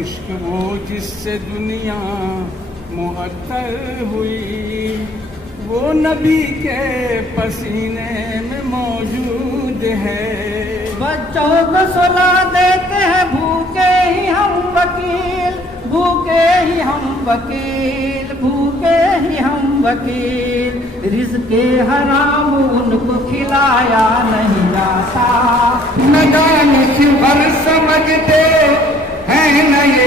मुश्क वो जिससे दुनिया मुअत्तर हुई, वो नबी के पसीने में मौजूद है। बच्चों को सुला देते हैं भूखे ही हम वकील, भूखे ही हम वकील, भूखे ही हम वकील। रिज़्क़े हराम उनको खिलाया नहीं जाता, न जाने सिवर समझते हैं न ये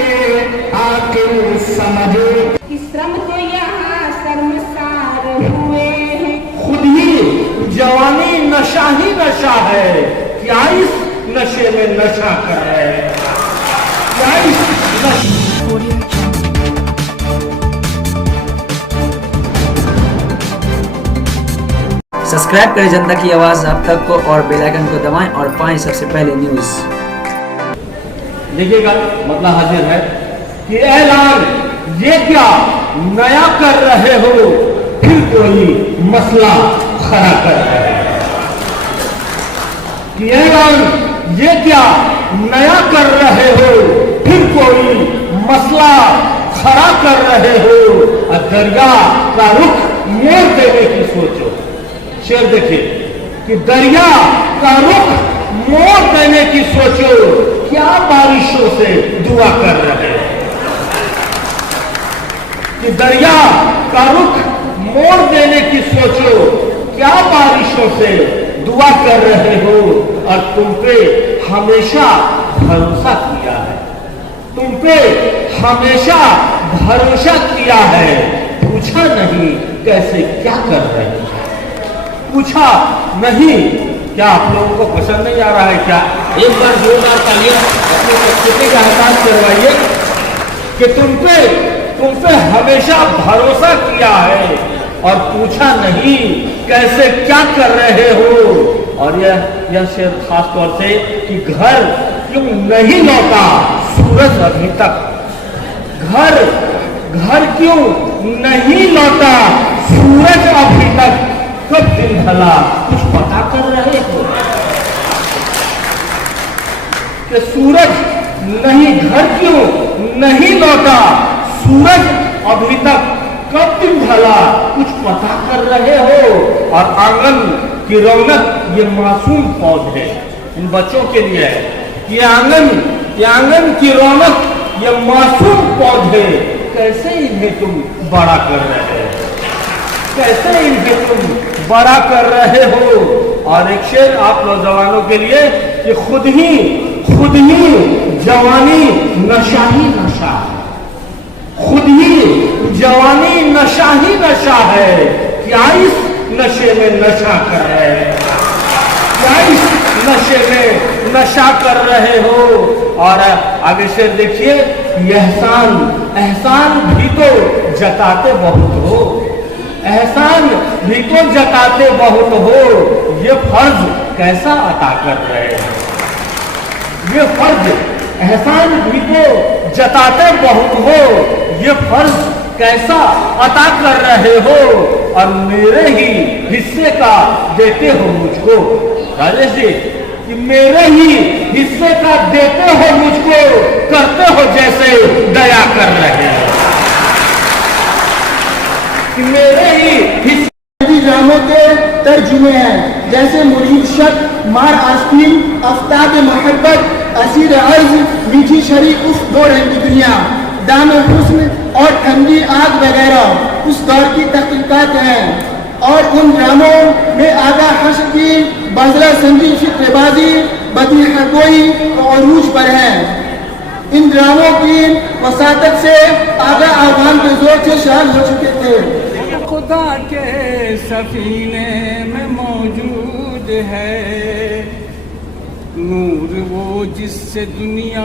आखिर समझे कि श्रम तो यहाँ शर्मसार हुए हैं। खुद ही जवानी नशा ही नशा है, क्या इस नशे में नशा कर रहे हैं, क्या इस नशे। सब्सक्राइब करें जनता की आवाज़ आप तक को और बेल आइकन को दबाएं और पाएं सबसे पहले न्यूज़। देखिएगा मतलब हाजिर है कि ऐलान ये क्या नया कर रहे हो, फिर कोई मसला खड़ा कर रहे हो। कि ऐलान ये क्या नया कर रहे हो, फिर कोई मसला खड़ा कर रहे हो। और दरिया का रुख मोड़ देने की सोचो। शेर देखिए कि दरिया का रुख मोड़ देने की सोचो, क्या बारिशों से दुआ कर रहे हो। कि दरिया का रुख मोड़ देने की सोचो, क्या बारिशों से दुआ कर रहे हो। और तुम पे हमेशा भरोसा किया है, तुम पे हमेशा भरोसा किया है। पूछा नहीं कैसे क्या कर रहे हो, पूछा नहीं। क्या आप लोगों को पसंद नहीं आ रहा है क्या? एक बार जोरदार तालियां अपने संस्कृति का एहसास करवाइए कि तुम पे हमेशा भरोसा किया है और पूछा नहीं कैसे क्या कर रहे हो। और यह शेर खास तौर से कि घर क्यों नहीं लौटा सूरज अभी तक, घर क्यों नहीं लौटा सूरज अभी तक, कब दिन भला कुछ पता कर रहे हो। कि सूरज नहीं, घर क्यों नहीं लौटा सूरज अभी तक, कब दिन भला कुछ पता कर रहे हो। और आंगन की रौनक ये मासूम पौधे इन बच्चों के लिए है कि आंगन की रौनक ये मासूम पौधे, कैसे इन्हें तुम बड़ा कर रहे हो, कैसे इन्हें तुम बड़ा कर रहे हो। और एक शेर आप नौजवानों के लिए कि खुद ही जवानी नशा ही नशा है, खुद ही जवानी नशा ही नशा है। क्या इस नशे में नशा कर रहे हैं, क्या इस नशे में नशा कर रहे हो। और आगे शेर देखिए, एहसान भी तो जताते बहुत हो, एहसान भी तो जताते बहुत हो। ये फर्ज कैसा अता कर रहे हैं, ये फर्ज, एहसान भी तो जताते बहुत हो, ये फर्ज कैसा अता कर रहे हो। और मेरे ही हिस्से का देते हो मुझको, राजेश जी, कि मेरे ही हिस्से का देते हो मुझको, करते हो जैसे दया कर रहे हो। कि मेरे ही हिस्से ड्रामों के तर्जुमे हैं, जैसे मुरीद शक, मार आस्तीन, आफ्ताब मोहब्बत, असीर अर्ज, मीठी शरी, उस दो रंगी दुनिया, दाम हुस्न और ठंडी आग वगैरह उस दौर की तहकीकात हैं। और उन ड्रामों में आगा हश्र की बजरा संजी फिक्रबाजी बदीहा गोई और अरूज पर है। इन ड्रामों की वसातत से आगा आवाम के जोर से शान हो चुके थे। खुदा के सफीने में मौजूद है नूर वो जिससे दुनिया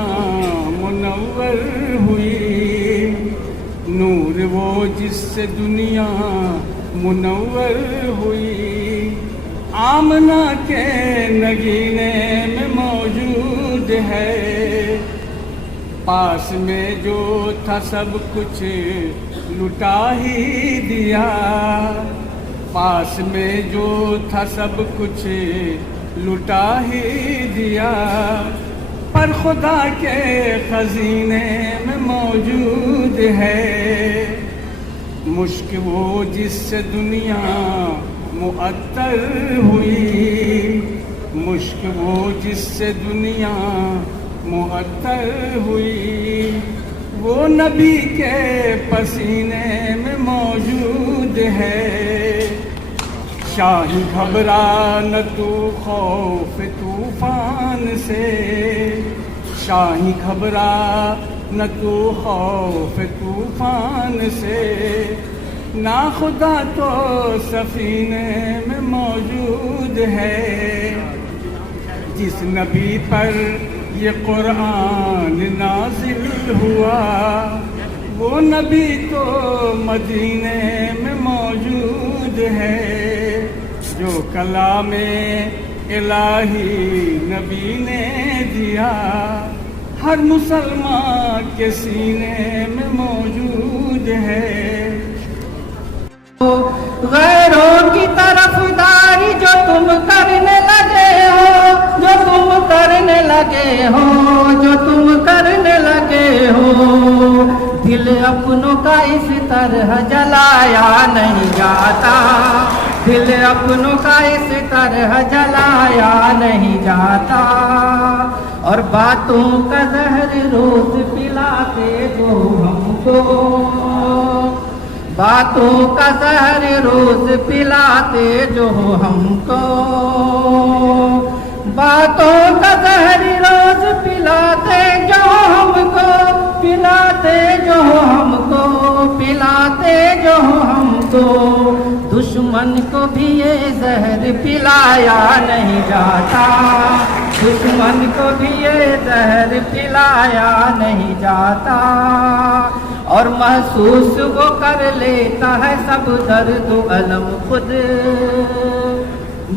मुनव्वर हुई, नूर वो जिससे दुनिया मुनव्वर हुई। आमना के नगीने में मौजूद है, पास में जो था सब कुछ लुटा ही दिया, पास में जो था सब कुछ लुटा ही दिया। पर खुदा के खजीने में मौजूद है। मुश्क वो जिससे दुनिया मुअत्तर हुई, मुश्क वो जिससे दुनिया मुअत्तर हुई, वो नबी के पसीने में मौजूद है। शाही घबरा न तू खौफ तूफान से, शाही घबरा न तू खौफ तूफान से, ना खुदा तो सफीने में मौजूद है। जिस नबी पर ये कुरान नाजिल हुआ, वो नबी तो मदीने में मौजूद है। जो कलामे इलाही नबी ने दिया, हर मुसलमान के सीने में मौजूद है। गैरों की तरफदारी जो तुम करने लगे हो, जो तुम करने लगे हो, जो तुम करने लगे हो, दिल अपनों का इस तरह जलाया नहीं जाता, दिल अपनों का इस तरह जलाया नहीं जाता। और बातों का जहर रोज पिलाते जो हमको, बातों का जहर रोज पिलाते जो हमको, बातों का जहर रोज पिलाते जो हमको, पिलाते जो हमको, पिलाते जो हमको। दुश्मन को भी ये जहर पिलाया नहीं जाता, दुश्मन को भी ये जहर पिलाया नहीं जाता। और महसूस वो कर लेता है सब दर्द अलम खुद,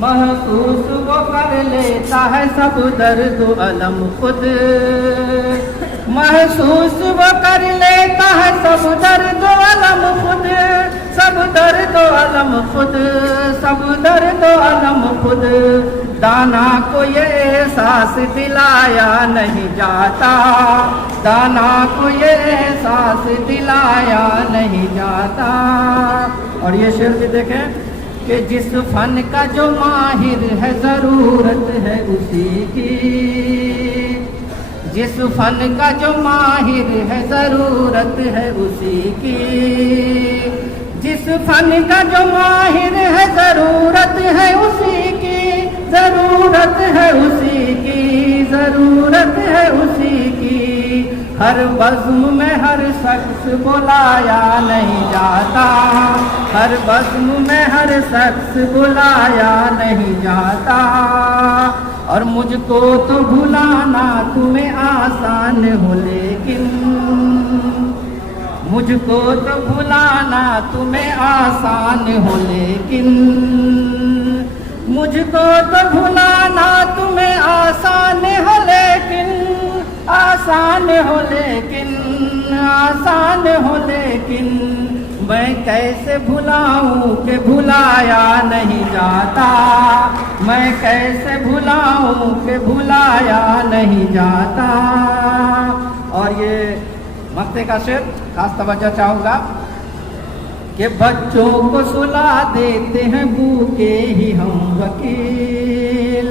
महसूस वो कर लेता है सब दर्द अलम खुद, महसूस वो कर लेता है सब दर्द अलम खुद, सब दर्द अलम खुद, सब दर्द अलम खुद। दाना को ये एहसास दिलाया नहीं जाता, दाना को ये एहसास दिलाया नहीं जाता। और ये शेर भी देखें कि जिस फन का जो माहिर है ज़रूरत है उसी की, जिस फन का जो माहिर है ज़रूरत है उसी की, जिस फन का जो माहिर है ज़रूरत है उसी की, ज़रूरत है उसी की, ज़रूरत है उसी की। हर बज़्म में हर शख्स बुलाया नहीं जाता, हर बज़्म में हर शख्स बुलाया नहीं जाता। और मुझको तो भुलाना तुम्हें आसान हो लेकिन, मुझको तो भुलाना तुम्हें आसान हो लेकिन, मुझको तो भुलाना तुम्हें आसान हो लेकिन, आसान हो लेकिन, आसान हो लेकिन। मैं कैसे भुलाऊं कि भुलाया नहीं जाता, मैं कैसे भुलाऊं कि भुलाया नहीं जाता। और ये मक्ते का शेर खास तवज्जो चाहूँगा कि बच्चों को सुला देते हैं भूखे ही हम वकील,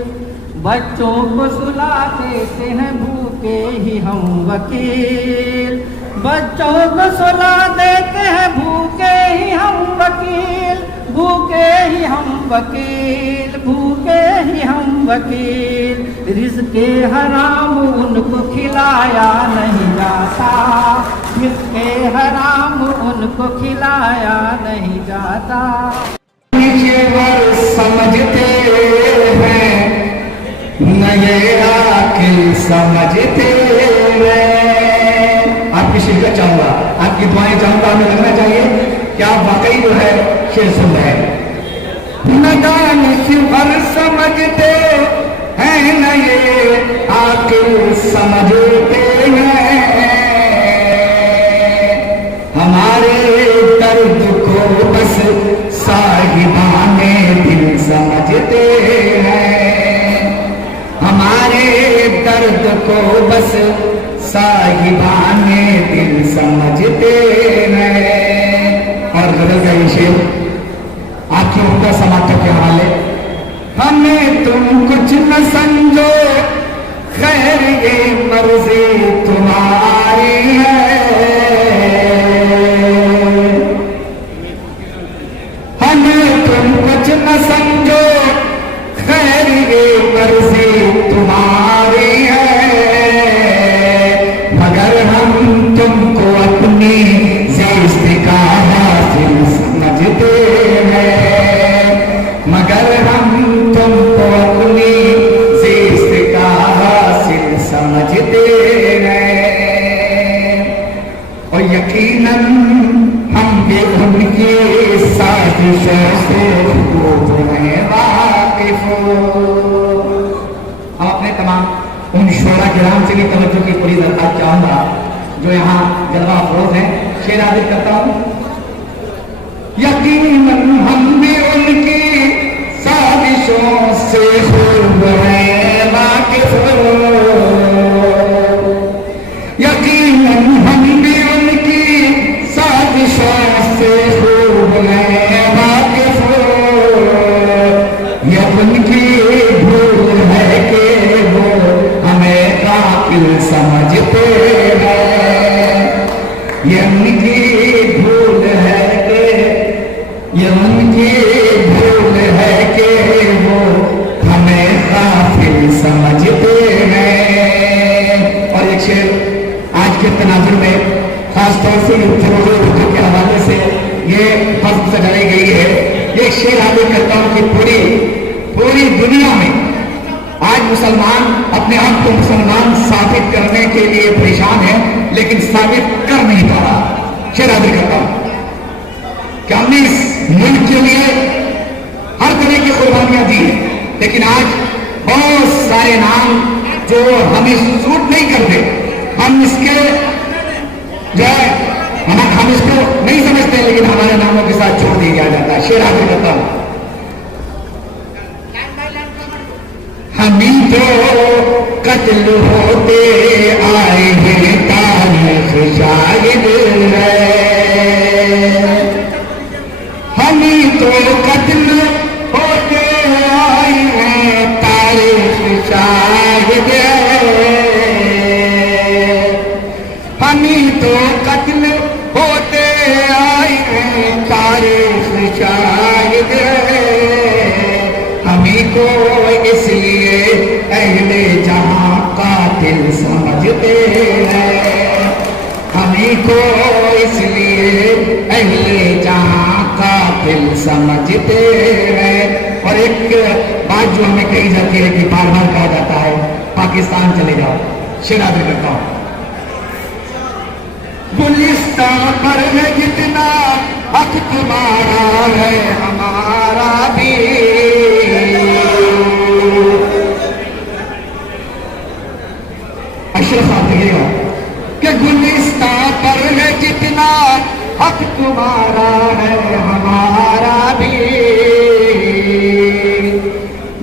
बच्चों को सुला देते हैं भूखे ही हम वकील, बच्चों को सुला देते हैं भूखे ही हम वकील, भूखे ही हम वकील, भूखे ही हम वकील। रिज़्क़े हराम उनको खिलाया नहीं जाता, रिज़्क़े हराम उनको खिलाया नहीं जाता। समझते हैं न ये आखिर समझते हैं। आपकी शिरकत चाहूंगा, आपकी दुआएं चाहूंगा, हमें लगना चाहिए कि आप वाकई जो है शेर सुन रहे हैं। न दानिश भर समझते हैं न ये आखिर समझते हैं, हमारे दर्द को बस साहिबाने दिल समझते हैं, हमारे दर्द दर्द को बस साहिबाने दिल समझते हैं। और बदल का ये शेर आपकी उम्र समाप्त के हवाले। हमें तुम कुछ न समझो, खैर ये मर्जी तुम्हारी है। हमें तुम कुछ न समझो, खैर ये मर्जी तुम्हारी है। मगर हम तुमको अपनी ज़िस्त का हासिल समझते हैं। मगर हम तुमको अपनी ज़िस्त का हासिल समझते हैं। और यकीनन हम भी उनकी साजिशों से खूब हैं वाकिफ। हम अपने तमाम उन शोरा किराम से भी तवज्जो की पूरी दरखास्त चाहूंगा जो यहाँ जलवा अफरोज हैं। शेर आदित करता हूँ। यकीनन हम भी उनकी साजिशों से खूब हैं वाकिफ। यकीनन हम भी उनकी साजिशों से खूब हैं वाकिफ। ये उनकी भूल है कि वो हमें काफिल समझते हैं। ये उनकी भूल है कि ये उनकी भूल है कि वो हमें काफिल समझते हैं। और एक शेर आज के तनाजुर में खासतौर से उर्दू के हवाले से ये हस्ब सजाई गई है। ये शेर आगे करता हूं कि पूरी दुनिया में आज मुसलमान अपने आप को मुसलमान साबित करने के लिए परेशान है, लेकिन साबित कर नहीं पा रहा। शेर आगे करता हूं कि हमने इस मुल्क के लिए हर तरह की कुर्बानियां दी है, लेकिन आज बहुत सारे नाम जो हमें सूट नहीं करते, हम इसके जो है हम इसको नहीं समझते, लेकिन हमारे नामों के साथ छोड़ दिया जाता है। शेर आगे करता हूं। हम ही तो कत्ल होते आए हैं, तारीख शाहिद है। हम ही तो कत्ल होते आए हैं, तारीख शाहिद है। हम ही तो कत्ल होते आए हैं, तारीख शाहिद है। हमी को इसलिए अहले जहां कातिल समझते हैं। हमी को इसलिए अहले जहां कातिल समझते हैं। और एक बात जो हमें कही जाती है कि बार बार कहा जाता है, पाकिस्तान चले जाओ। शेर आदि करता हूं। गुलिस्तान पर है जितना हक तुम्हारा है हमारा भी। अशरफ साहब देखिएगा कि गुलिस्तान पर है जितना हक तुम्हारा है हमारा भी।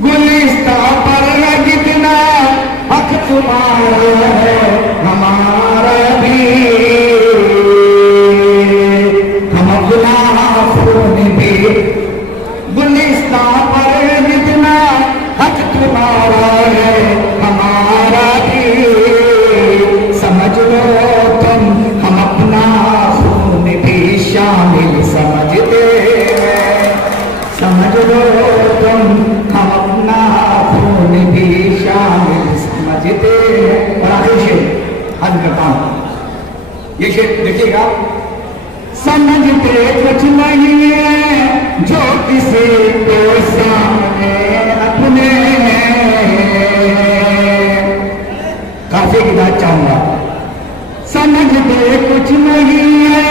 गुलिस्तान पर है जितना हक तुम्हारा है हमारा भी। हम अपना खून भी गुलिस्तान पर है जितना हक तुम्हारा है हमारा भी। समझ लो तुम हम अपना खून भी शामिल समझते हैं। समझ लो तुम हम अपना खून भी शामिल समझते हैं। और आखिर शेर हद करता हूं। ये शेर देखिएगा। समझते कुछ नहीं है जो किसी को सामने अपने। काफी की बात चाहूंगा। समझते कुछ नहीं है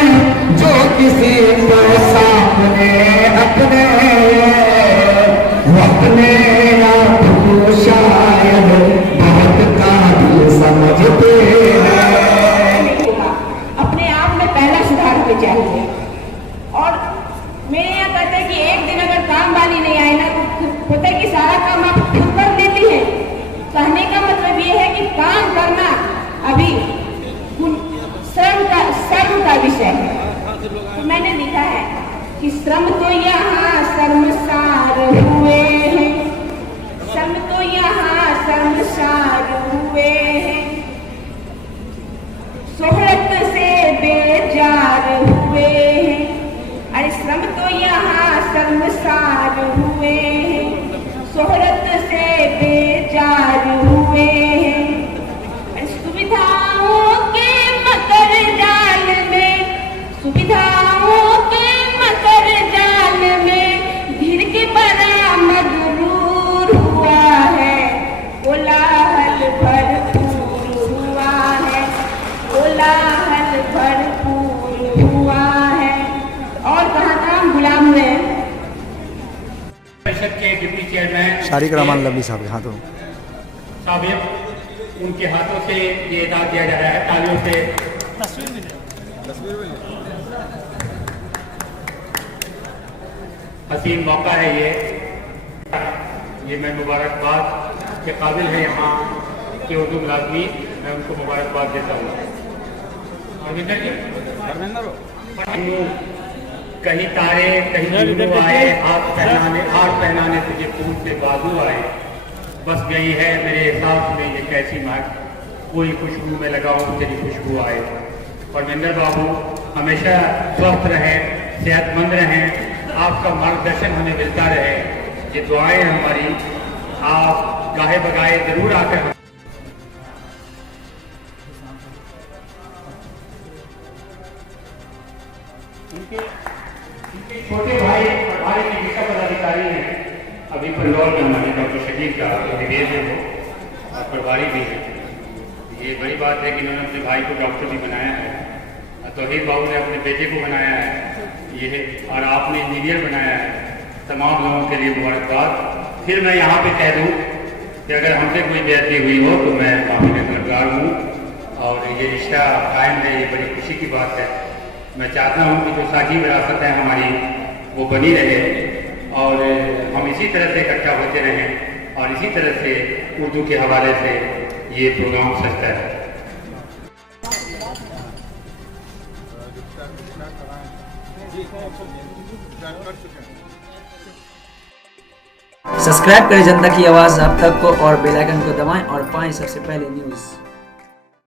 जो किसी को सामने अपने। वो अपने आप को शायद बहुत काबिल समझते हैं। अपने आप में पहला सुधार हमें चाहिए। और मेरे यहाँ कहते हैं कि एक दिन अगर काम वाली नहीं आए ना तो होता है कि सारा काम आप खुद कर देती हैं। कहने का मतलब ये है कि विषय है। तो मैंने लिखा है कि श्रम तो यहाँ शर्मसार हुए हैं, श्रम तो यहाँ शर्मसार हुए हैं, शोहरत से बेजार हुए हैं। अरे श्रम तो यहाँ शर्मसार हुए हैं, शोहरत से बेजार हुए हैं। अरे सुविधाओं के मकर जाल में, सुविधाओं के मकर जाल में घिर के बड़ा मगरूर हुआ है, कोलाहल भरपूर हुआ है, कोलाहल भरपूर हुआ है। और कहाँ था गुलाम में परिषद के deputy chairman Shariq Rahman lovely साहब के हाथों साबिक, उनके हाथों से ये इनाम दिया जा रहा है, तालियों से। हसीन मौका है ये मैं मुबारकबाद के काबिल है यहाँ के उर्दू मुलाजमी, मैं उनको मुबारकबाद देता हूँ। कहीं तारे कहीं गुरु आए, हाथ पहनाने तुझे फूल से बाजू आए, बस गई है मेरे एहसास में ये कैसी महक, कोई खुशबू में लगाऊं तेरी खुशबू आए। परमिंदर बाबू हमेशा स्वस्थ रहें, सेहतमंद रहें, आपका मार्गदर्शन हमें मिलता रहे, ये दुआएं हमारी, आप गाहे बगाए जरूर आकर। छोटे भाई हमारे चिकित्सा पदाधिकारी हैं, अभी पंडौल में हमारे डॉक्टर शकील का विदेश है वो, और प्रभारी भी है। ये बड़ी बात है कि इन्होंने अपने भाई को डॉक्टर भी बनाया है, तौहीद बाबू ने अपने बेटे को बनाया है ये, और आपने इंजीनियर बनाया है। तमाम लोगों के लिए मुबारकबाद। फिर मैं यहाँ पे कह दूँ कि अगर हमसे कोई बेइज्जती हुई हो तो मैं माफी का गुनहगार हूँ, और ये रिश्ता कायम है, ये बड़ी खुशी की बात है। मैं चाहता हूँ कि जो साझी विरासत है हमारी वो बनी रहे, और हम इसी तरह से इकट्ठा होते रहें, और इसी तरह से उर्दू के हवाले से ये प्रोग्राम सजता है। सब्सक्राइब करें जनता की आवाज़ आप तक को, और बेल आइकन को दबाएं और पाएं सबसे पहले न्यूज़।